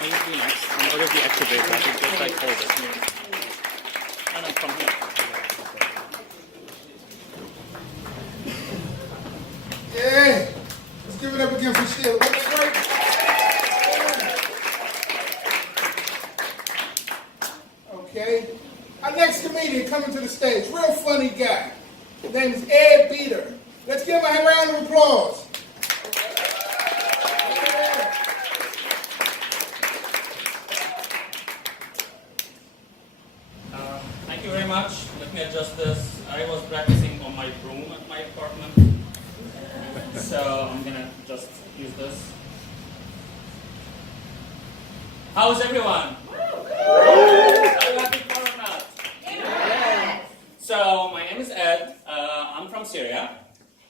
Can you be next? In order to deactivate that, you just like hold it. No, from here. Yeah, let's give it up again for Sheila. Wasn't that great? Okay. Our next comedian coming to the stage, real funny guy. His name is Ed Beater. Let's give him a round of applause. Thank you very much. Let me adjust this. I was practicing on my broom at my apartment. So I'm gonna just use this. How's everyone? Are you happy for or not? Yes. So my name is Ed. I'm from Syria.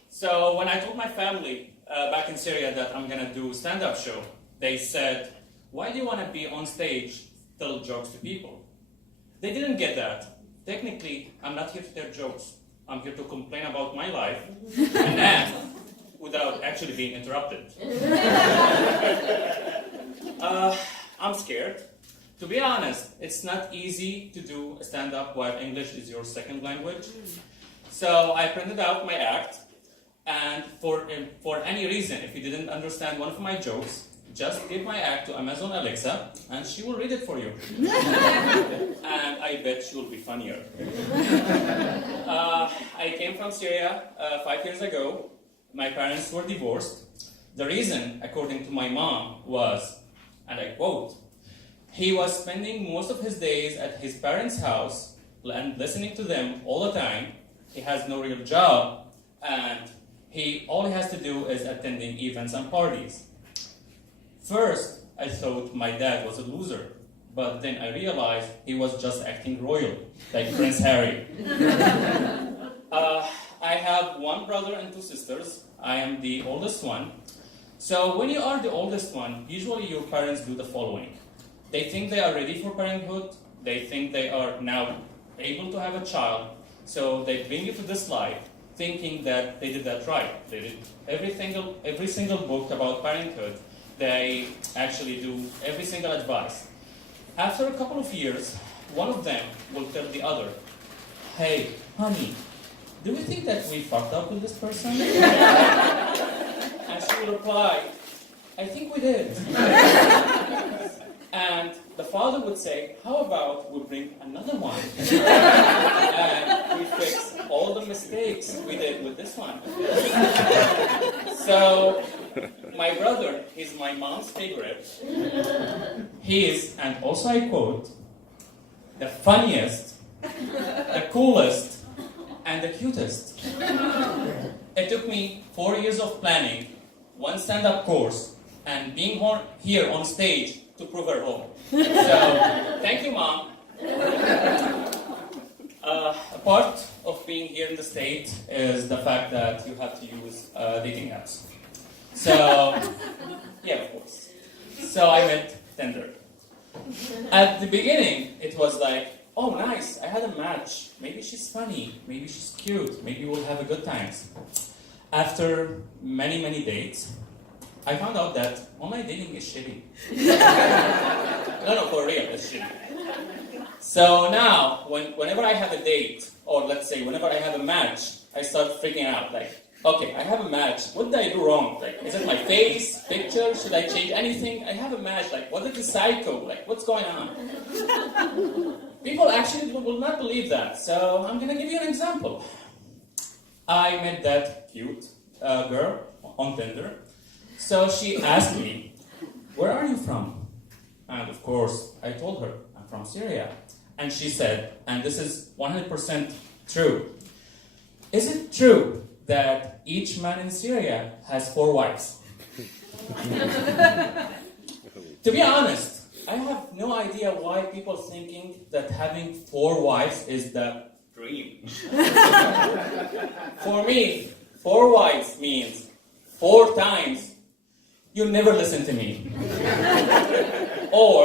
So when I told my family back in Syria that I'm gonna do stand-up show, they said, "Why do you want to be on stage, tell jokes to people?" They didn't get that. Technically, I'm not here to tell jokes. I'm here to complain about my life and then without actually being interrupted. I'm scared. To be honest, it's not easy to do a stand-up while English is your second language. So I printed out my act, and for any reason, if you didn't understand one of my jokes, just give my act to Amazon Alexa, and she will read it for you. And I bet she will be funnier. I came from Syria 5 years ago. My parents were divorced. The reason, according to my mom, was, and I quote, "He was spending most of his days at his parents' house and listening to them all the time. He has no real job, and all he has to do is attending events and parties." First, I thought my dad was a loser, but then I realized he was just acting royal, like Prince Harry. I have one brother and two sisters. I am the oldest one. So when you are the oldest one, usually your parents do the following. They think they are ready for parenthood. They think they are now able to have a child. So they bring you to this life thinking that they did that right. They did every single book about parenthood. They actually do every single advice. After a couple of years, one of them will tell the other, "Hey, honey, do we think that we fucked up with this person?" And she will reply, "I think we did." And the father would say, "How about we bring another one? And we fix all the mistakes we did with this one." So, my brother, he's my mom's favorite. He is, and also I quote, "the funniest, the coolest, and the cutest." It took me 4 years of planning, one stand-up course, and being here on stage to prove her wrong. So, thank you, Mom. A part of being here in the States is the fact that you have to use dating apps. So, yeah, of course. So I met Tinder. At the beginning, it was like, "Oh, nice, I had a match. Maybe she's funny, maybe she's cute, maybe we'll have a good times." After many, many dates, I found out that online dating is shitty. No, for real, it's shitty. So now, whenever I have a date, or let's say whenever I have a match, I start freaking out. Like, okay, I have a match. What did I do wrong? Like, is it my face, picture? Should I change anything? I have a match. Like, what is the psycho? Like, what's going on? People actually will not believe that. So I'm gonna give you an example. I met that cute girl on Tinder. So she asked me, "Where are you from?" And of course, I told her, "I'm from Syria." And she said, and this is 100% true, "Is it true that each man in Syria has 4 wives?" To be honest, I have no idea why people thinking that having 4 wives is the dream. For me, 4 wives means 4 times you never listen to me. Or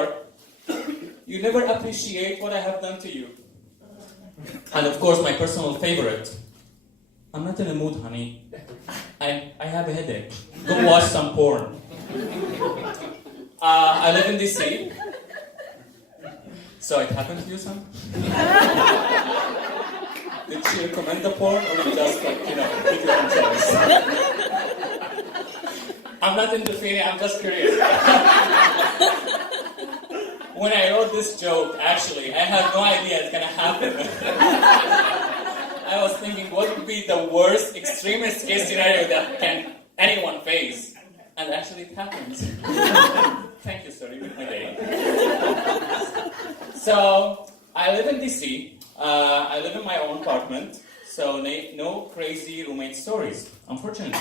you never appreciate what I have done to you. And of course, my personal favorite, "I'm not in the mood, honey. I have a headache. Go watch some porn." I live in DC. So it happened to you, son? Did she recommend the porn, or you just did your own choice? I'm not interfering, I'm just curious. When I wrote this joke, actually, I had no idea it's gonna happen. I was thinking, what would be the worst, extremist case scenario that can anyone face? And actually it happens. Thank you, sir, you made my day. So, I live in DC. I live in my own apartment, so no crazy roommate stories, unfortunately.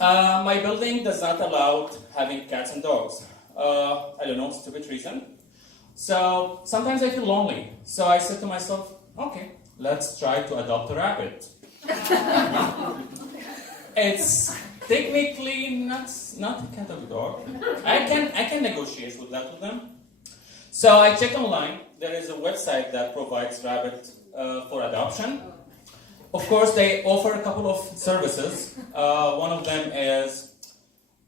My building does not allow having cats and dogs. I don't know, stupid reason. So, sometimes I feel lonely. So I said to myself, okay, let's try to adopt a rabbit. It's technically not a cat or dog. I can negotiate with that with them. So I checked online. There is a website that provides rabbit for adoption. Of course, they offer a couple of services. One of them is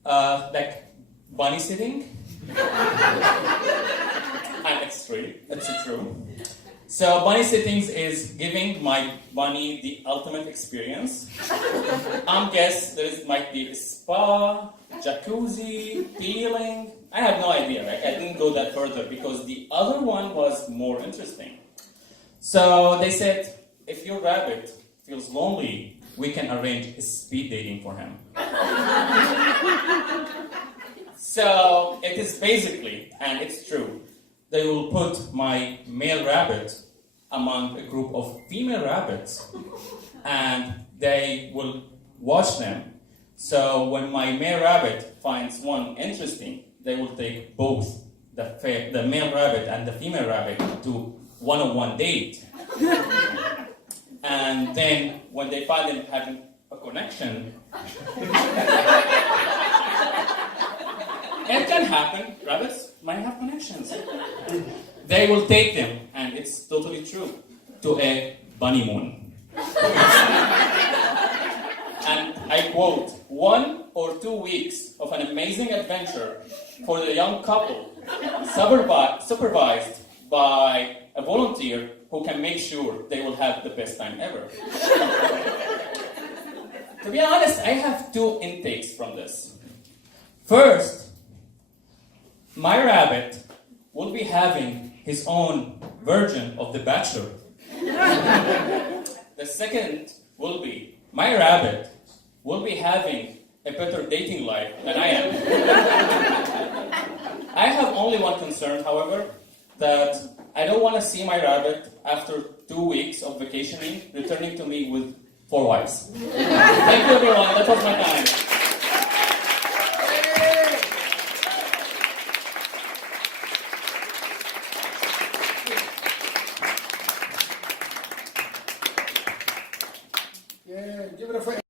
like bunny sitting. And it's true. So bunny sittings is giving my bunny the ultimate experience. Guess might be a spa, jacuzzi, peeling. I have no idea, right? I didn't go that further because the other one was more interesting. So they said, if your rabbit feels lonely, we can arrange a speed dating for him. So it is basically, and it's true, they will put my male rabbit among a group of female rabbits, and they will watch them. So when my male rabbit finds one interesting, they will take both the male rabbit and the female rabbit to one-on-one date. And then when they find them having a connection, it can happen. Rabbits might have connections. They will take them, and it's totally true, to a bunny moon. And I quote, 1 or 2 weeks of an amazing adventure for the young couple, supervised by a volunteer who can make sure they will have the best time ever. To be honest, I have 2 intakes from this. First, my rabbit will be having his own version of The Bachelor. The second will be, my rabbit will be having a better dating life than I am. I have only one concern, however, that I don't want to see my rabbit after 2 weeks of vacationing returning to me with 4 wives. Thank you, everyone. That was my time.